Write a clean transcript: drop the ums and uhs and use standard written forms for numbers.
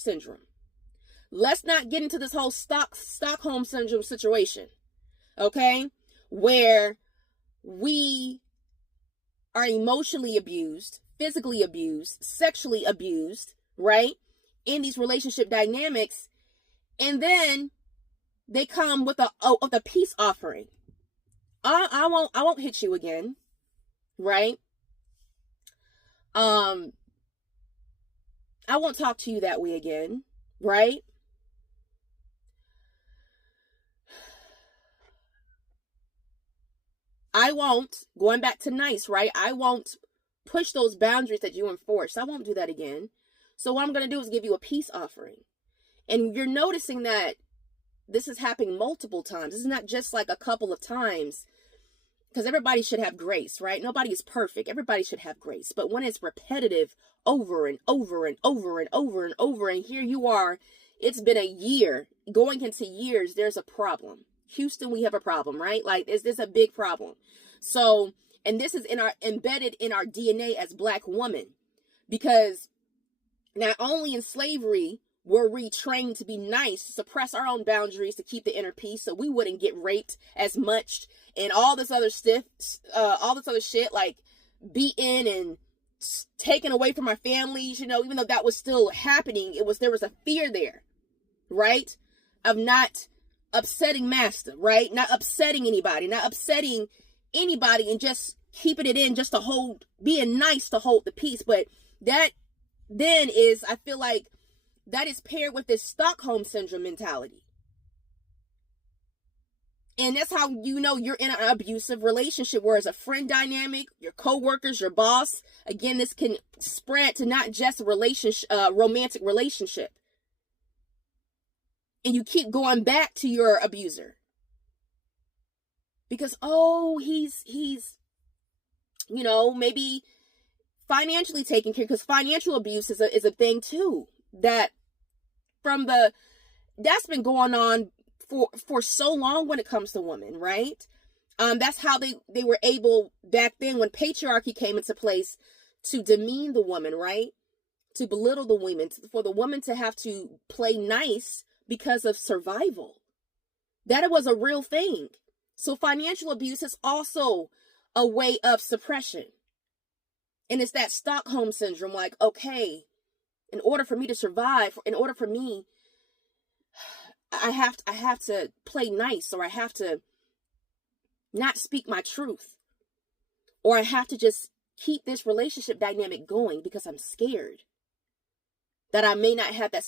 syndrome. Let's not get into this whole Stockholm syndrome situation, okay? Where we are emotionally abused, physically abused, sexually abused, right? In these relationship dynamics, and then they come with a peace offering. I won't hit you again, right? I won't talk to you that way again, right? I won't, going back to nice, right? I won't push those boundaries that you enforced. I won't do that again. So what I'm going to do is give you a peace offering. And you're noticing that this is happening multiple times. This is not just like a couple of times, because everybody should have grace, right? Nobody is perfect. Everybody should have grace. But when it's repetitive over and over and over and over and over, and here you are, it's been a year, going into years, there's a problem. Houston, we have a problem, right? Like, is this a big problem? So, and this is embedded in our DNA as Black women, because not only in slavery were we trained to be nice, to suppress our own boundaries, to keep the inner peace, so we wouldn't get raped as much and all this other shit, like beaten and taken away from our families, you know, even though that was still happening, there was a fear there, right? Of not upsetting master, right? Not upsetting anybody and just keeping it in, just to being nice to hold the peace. But that then is, I feel like, that is paired with this Stockholm syndrome mentality. And that's how you know you're in an abusive relationship, whereas a friend dynamic, your coworkers, your boss, again, this can spread to not just a romantic relationship. And you keep going back to your abuser. Because, he's you know, maybe financially taking care, because financial abuse is a thing too. That's been going on for so long when it comes to women, right? That's how they were able back then, when patriarchy came into place, to demean the woman, right? To belittle the women, for the woman to have to play nice because of survival. That was a real thing. So financial abuse is also a way of suppression. And it's that Stockholm syndrome, like, okay, in order for me to survive, in order for me, I have to play nice, or I have to not speak my truth, or I have to just keep this relationship dynamic going because I'm scared that I may not have that